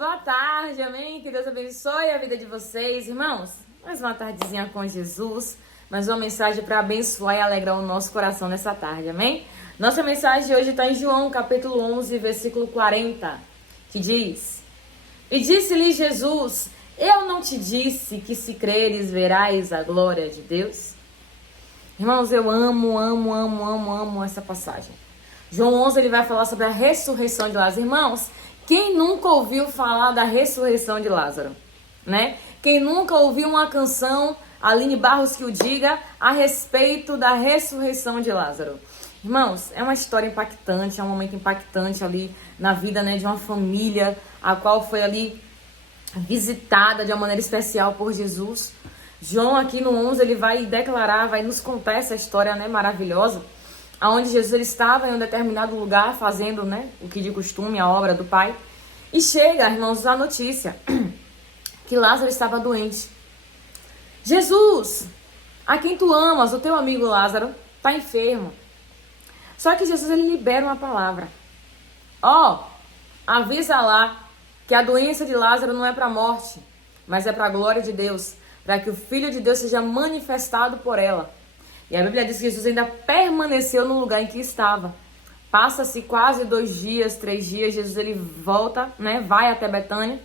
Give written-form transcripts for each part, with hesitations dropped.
boa tarde, amém? Que Deus abençoe a vida de vocês, irmãos. Mais uma tardezinha com Jesus, mais uma mensagem para abençoar e alegrar o nosso coração nessa tarde, amém? Nossa mensagem de hoje está em João, capítulo 11, versículo 40, que diz: E disse-lhe Jesus, eu não te disse que se creres verás a glória de Deus? Irmãos, eu amo essa passagem. João 11, ele vai falar sobre a ressurreição de Lázaro. Irmãos, quem nunca ouviu falar da ressurreição de Lázaro, né? Quem nunca ouviu uma canção, Aline Barros que o diga, a respeito da ressurreição de Lázaro? Irmãos, é uma história impactante, é um momento impactante ali na vida, né, de uma família, a qual foi ali visitada de uma maneira especial por Jesus. João aqui no 11, ele vai declarar, vai nos contar essa história, né, maravilhosa, aonde Jesus ele estava em um determinado lugar fazendo, né, o que de costume, a obra do Pai. E chega, irmãos, a notícia que Lázaro estava doente. Jesus, a quem tu amas, o teu amigo Lázaro, está enfermo. Só que Jesus ele libera uma palavra. Avisa lá que a doença de Lázaro não é para a morte, mas é para a glória de Deus, para que o Filho de Deus seja manifestado por ela. E a Bíblia diz que Jesus ainda permaneceu no lugar em que estava. Passa-se quase 2 dias, 3 dias, Jesus ele volta, né, vai até Betânia.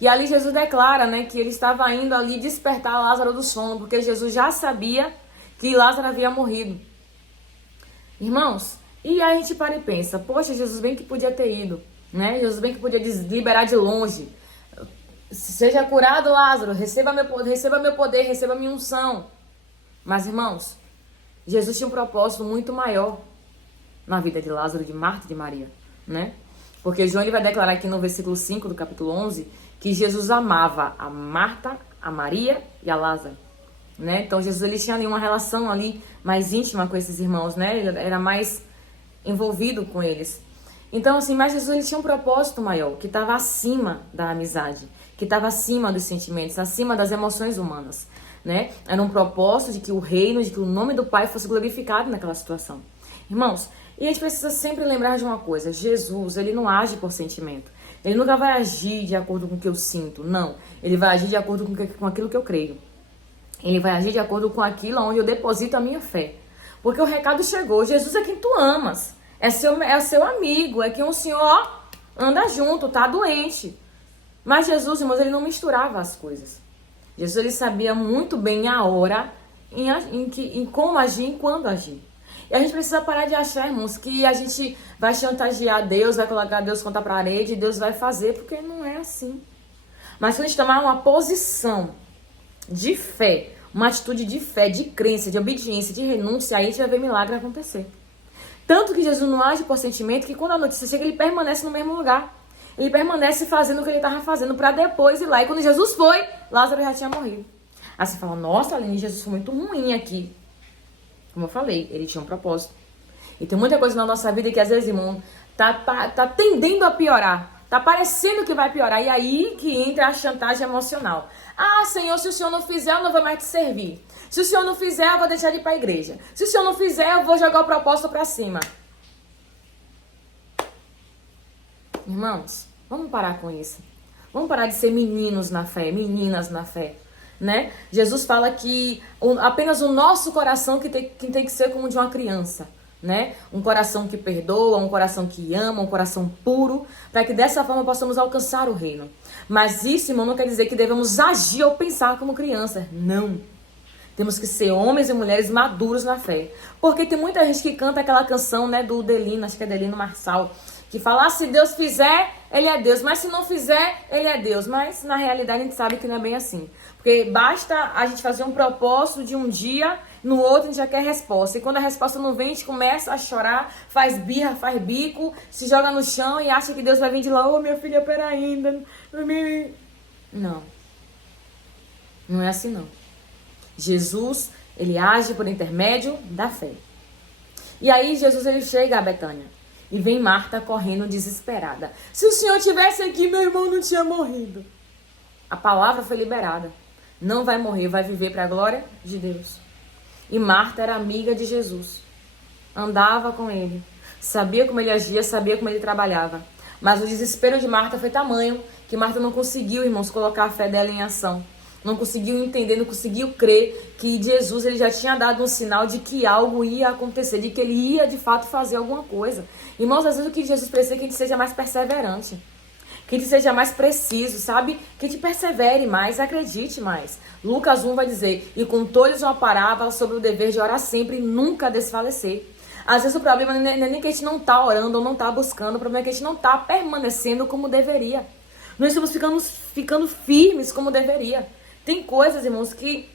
E ali Jesus declara, né, que ele estava indo ali despertar Lázaro do sono, porque Jesus já sabia que Lázaro havia morrido. Irmãos, e aí a gente para e pensa, poxa, Jesus bem que podia ter ido, né? Jesus bem que podia liberar de longe. Seja curado, Lázaro, receba meu poder, receba minha unção. Mas, irmãos, Jesus tinha um propósito muito maior na vida de Lázaro, de Marta e de Maria, né? Porque João ele vai declarar aqui no versículo 5 do capítulo 11 que Jesus amava a Marta, a Maria e a Lázaro, né? Então Jesus ele tinha ali uma relação ali mais íntima com esses irmãos, né? Ele era mais envolvido com eles. Então assim, mas Jesus ele tinha um propósito maior, que estava acima da amizade, que estava acima dos sentimentos, acima das emoções humanas, né? Era um propósito de que o reino, de que o nome do Pai fosse glorificado naquela situação. Irmãos, e a gente precisa sempre lembrar de uma coisa, Jesus, ele não age por sentimento. Ele nunca vai agir de acordo com o que eu sinto, não. Ele vai agir de acordo com aquilo que eu creio. Ele vai agir de acordo com aquilo onde eu deposito a minha fé. Porque o recado chegou, Jesus é quem tu amas, é seu amigo, é quem o Senhor anda junto, tá doente. Mas Jesus, irmãos, ele não misturava as coisas. Jesus ele sabia muito bem a hora, em como agir, em quando agir. E a gente precisa parar de achar, irmãos, que a gente vai chantagear Deus, vai colocar Deus contra a parede e Deus vai fazer, porque não é assim. Mas se a gente tomar uma posição de fé, uma atitude de fé, de crença, de obediência, de renúncia, aí a gente vai ver milagre acontecer. Tanto que Jesus não age por sentimento, que quando a notícia chega, ele permanece no mesmo lugar. Ele permanece fazendo o que ele estava fazendo para depois ir lá. E quando Jesus foi, Lázaro já tinha morrido. Aí você fala, nossa, Aline, Jesus foi muito ruim aqui. Como eu falei, ele tinha um propósito. E tem muita coisa na nossa vida que às vezes, irmão, tá tendendo a piorar. Tá parecendo que vai piorar. E aí que entra a chantagem emocional. Ah, Senhor, se o Senhor não fizer, eu não vou mais te servir. Se o Senhor não fizer, eu vou deixar de ir para a igreja. Se o Senhor não fizer, eu vou jogar o propósito para cima. Irmãos, vamos parar com isso. Vamos parar de ser meninos na fé, meninas na fé, né? Jesus fala que apenas o nosso coração que tem que ser como de uma criança, né? Um coração que perdoa, um coração que ama, um coração puro, para que dessa forma possamos alcançar o reino. Mas isso, irmão, não quer dizer que devemos agir ou pensar como criança. Não. Temos que ser homens e mulheres maduros na fé. Porque tem muita gente que canta aquela canção, né, do Delino, acho que é Delino Marçal, que fala, se Deus fizer, ele é Deus. Mas se não fizer, ele é Deus. Mas na realidade a gente sabe que não é bem assim. Porque basta a gente fazer um propósito de um dia, no outro a gente já quer resposta. E quando a resposta não vem, a gente começa a chorar, faz birra, faz bico, se joga no chão e acha que Deus vai vir de lá. Ô, minha filha, peraí ainda. Não. Não é assim não. Jesus, ele age por intermédio da fé. E aí Jesus, ele chega a Betânia. E vem Marta correndo desesperada. Se o Senhor tivesse aqui, meu irmão não tinha morrido. A palavra foi liberada. Não vai morrer, vai viver para a glória de Deus. E Marta era amiga de Jesus. Andava com ele. Sabia como ele agia, sabia como ele trabalhava. Mas o desespero de Marta foi tamanho que Marta não conseguiu, irmãos, colocar a fé dela em ação. Não conseguiu entender, não conseguiu crer que Jesus ele já tinha dado um sinal de que algo ia acontecer, de que ele ia de fato fazer alguma coisa. Irmãos, às vezes o que Jesus precisa é que a gente seja mais perseverante, que a gente seja mais preciso, sabe? Que a gente persevere mais, acredite mais. Lucas 1 vai dizer, e contou-lhes uma parábola sobre o dever de orar sempre e nunca desfalecer. Às vezes o problema não é nem que a gente não tá orando ou não tá buscando, o problema é que a gente não tá permanecendo como deveria. Não estamos ficando firmes como deveria. Tem coisas, irmãos, que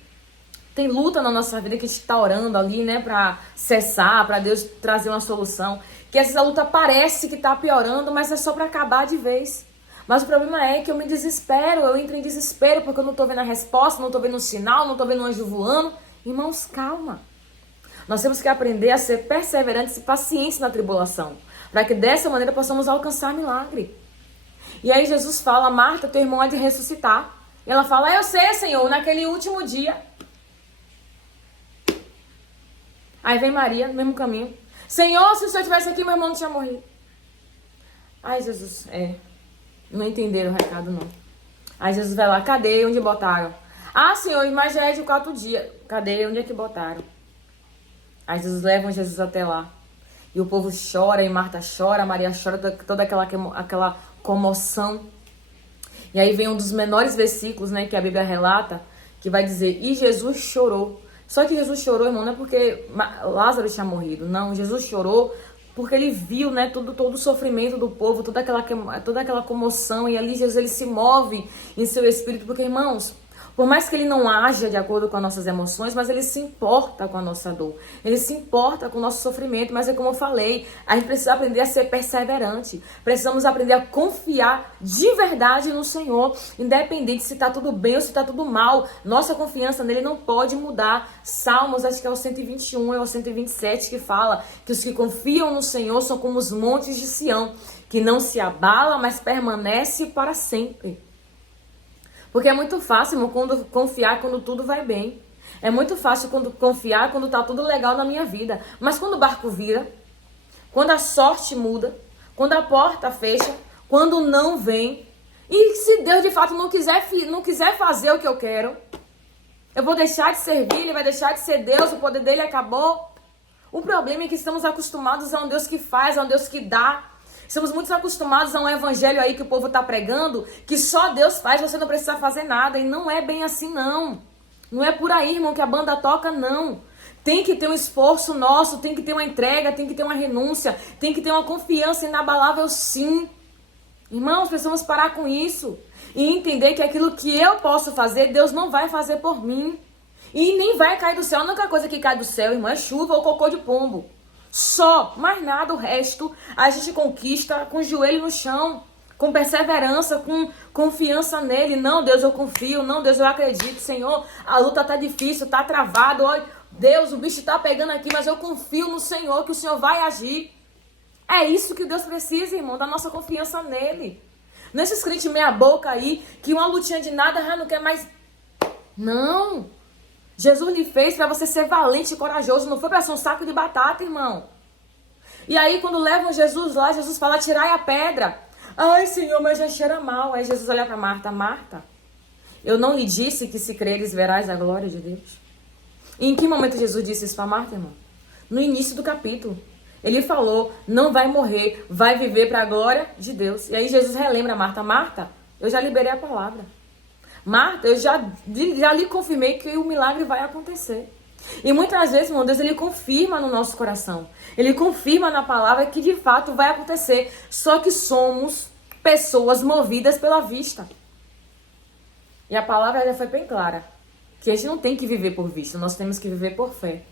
tem luta na nossa vida que a gente tá orando ali, né, pra cessar, pra Deus trazer uma solução. Que às vezes a luta parece que tá piorando, mas é só pra acabar de vez. Mas o problema é que eu me desespero, eu entro em desespero porque eu não tô vendo a resposta, não tô vendo um sinal, não tô vendo um anjo voando. Irmãos, calma. Nós temos que aprender a ser perseverantes e pacientes na tribulação, para que dessa maneira possamos alcançar milagre. E aí Jesus fala, Marta, teu irmão há de ressuscitar. E ela fala, eu sei, Senhor, naquele último dia. Aí vem Maria, no mesmo caminho. Senhor, se o Senhor estivesse aqui, meu irmão não tinha morrido. Ai, Jesus, não entenderam o recado, não. Aí Jesus vai lá, cadê? Onde botaram? Ah, Senhor, mas já é de 4 dias. Cadê? Onde é que botaram? Aí Jesus leva Jesus até lá. E o povo chora, e Marta chora, Maria chora, toda aquela comoção. E aí vem um dos menores versículos, né, que a Bíblia relata, que vai dizer, e Jesus chorou. Só que Jesus chorou, irmão, não é porque Lázaro tinha morrido, não. Jesus chorou porque ele viu, né, todo o sofrimento do povo, toda aquela comoção, e ali Jesus ele se move em seu espírito, porque, irmãos, por mais que ele não haja de acordo com as nossas emoções, mas ele se importa com a nossa dor. Ele se importa com o nosso sofrimento. Mas é como eu falei, a gente precisa aprender a ser perseverante. Precisamos aprender a confiar de verdade no Senhor. Independente se está tudo bem ou se está tudo mal. Nossa confiança nele não pode mudar. Salmos, acho que é o 121 ou o 127 que fala que os que confiam no Senhor são como os montes de Sião, que não se abala, mas permanece para sempre. Porque é muito fácil confiar quando tudo vai bem. É muito fácil confiar quando tá tudo legal na minha vida. Mas quando o barco vira, quando a sorte muda, quando a porta fecha, quando não vem, e se Deus de fato não quiser fazer o que eu quero, eu vou deixar de servir, ele vai deixar de ser Deus, o poder dele acabou. O problema é que estamos acostumados a um Deus que faz, a um Deus que dá. Estamos muito acostumados a um evangelho aí que o povo está pregando, que só Deus faz, você não precisa fazer nada. E não é bem assim, não. Não é por aí, irmão, que a banda toca, não. Tem que ter um esforço nosso, tem que ter uma entrega, tem que ter uma renúncia, tem que ter uma confiança inabalável, sim. Irmãos, precisamos parar com isso e entender que aquilo que eu posso fazer, Deus não vai fazer por mim. E nem vai cair do céu. A única coisa que cai do céu, irmão, é chuva ou cocô de pombo. Só, mais nada, o resto a gente conquista com o joelho no chão, com perseverança, com confiança nele. Não, Deus, eu confio. Não, Deus, eu acredito. Senhor, a luta tá difícil, tá travado. Olha, Deus, o bicho tá pegando aqui, mas eu confio no Senhor, que o Senhor vai agir. É isso que Deus precisa, irmão, da nossa confiança nele. Não é esses crentes meia boca aí, que uma lutinha de nada, não quer mais. Não. Jesus lhe fez para você ser valente e corajoso. Não foi para ser um saco de batata, irmão. E aí, quando levam Jesus lá, Jesus fala, tirai a pedra. Ai, Senhor, mas já cheira mal. Aí Jesus olha para Marta. Marta, eu não lhe disse que se creres verás a glória de Deus? E em que momento Jesus disse isso para Marta, irmão? No início do capítulo. Ele falou, não vai morrer, vai viver para a glória de Deus. E aí Jesus relembra a Marta. Marta, eu já liberei a palavra. Marta, eu já lhe confirmei que o milagre vai acontecer. E muitas vezes, meu Deus, ele confirma no nosso coração. Ele confirma na palavra que de fato vai acontecer. Só que somos pessoas movidas pela vista. E a palavra já foi bem clara. Que a gente não tem que viver por vista, nós temos que viver por fé.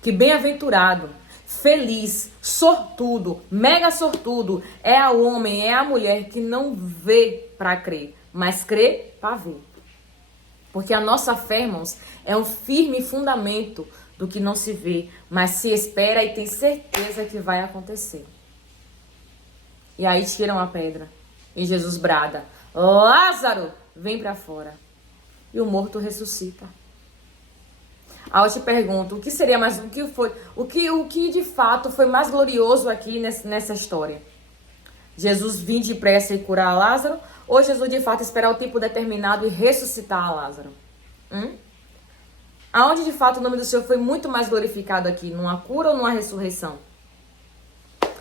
Que bem-aventurado, feliz, sortudo, mega sortudo é o homem, é a mulher que não vê para crer, mas crê para ver. Porque a nossa fé, irmãos, é um firme fundamento do que não se vê, mas se espera e tem certeza que vai acontecer. E aí tiram a pedra e Jesus brada, Lázaro, vem para fora. E o morto ressuscita. Aí eu te pergunto, o que seria mais, o que de fato foi mais glorioso aqui nessa história? Jesus vir depressa e curar Lázaro, ou Jesus de fato esperar o tempo determinado e ressuscitar Lázaro? Aonde de fato o nome do Senhor foi muito mais glorificado aqui? Numa cura ou numa ressurreição?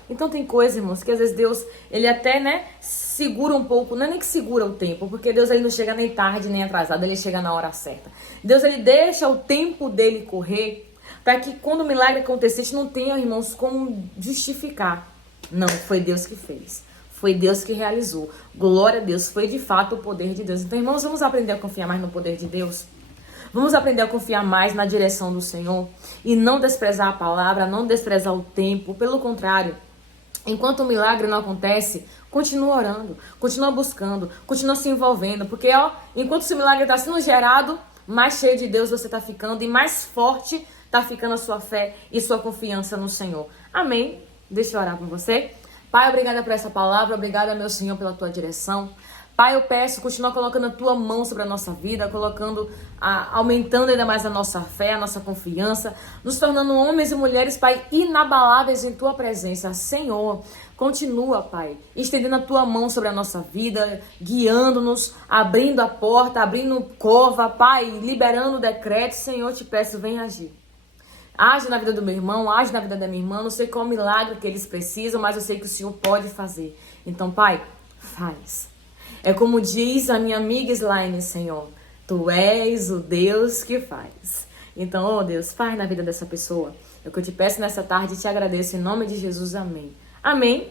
Então tem coisa, irmãos, que às vezes Deus, ele até, né, segura um pouco, não é nem que segura o tempo, porque Deus ele não chega nem tarde nem atrasado, ele chega na hora certa. Deus ele deixa o tempo dele correr, para que quando o milagre acontecesse não tenha, irmãos, como justificar. Não, foi Deus que fez. Foi Deus que realizou. Glória a Deus, foi de fato o poder de Deus. Então, irmãos, vamos aprender a confiar mais no poder de Deus? Vamos aprender a confiar mais na direção do Senhor e não desprezar a palavra, não desprezar o tempo. Pelo contrário, enquanto o milagre não acontece, continua orando, continua buscando, continua se envolvendo. Porque, enquanto esse milagre está sendo gerado, mais cheio de Deus você está ficando e mais forte está ficando a sua fé e sua confiança no Senhor. Amém? Deixa eu orar com você. Pai, obrigada por essa palavra, obrigada, meu Senhor, pela tua direção. Pai, eu peço, continua colocando a tua mão sobre a nossa vida, aumentando ainda mais a nossa fé, a nossa confiança, nos tornando homens e mulheres, Pai, inabaláveis em tua presença. Senhor, continua, Pai, estendendo a tua mão sobre a nossa vida, guiando-nos, abrindo a porta, abrindo cova, Pai, liberando o decreto. Senhor, te peço, vem agir. Age na vida do meu irmão, age na vida da minha irmã. Não sei qual milagre que eles precisam, mas eu sei que o Senhor pode fazer. Então, Pai, faz. É como diz a minha amiga Slaine, Senhor, Tu és o Deus que faz. Então, Deus, faz na vida dessa pessoa. É o que eu te peço nessa tarde e te agradeço em nome de Jesus. Amém. Amém.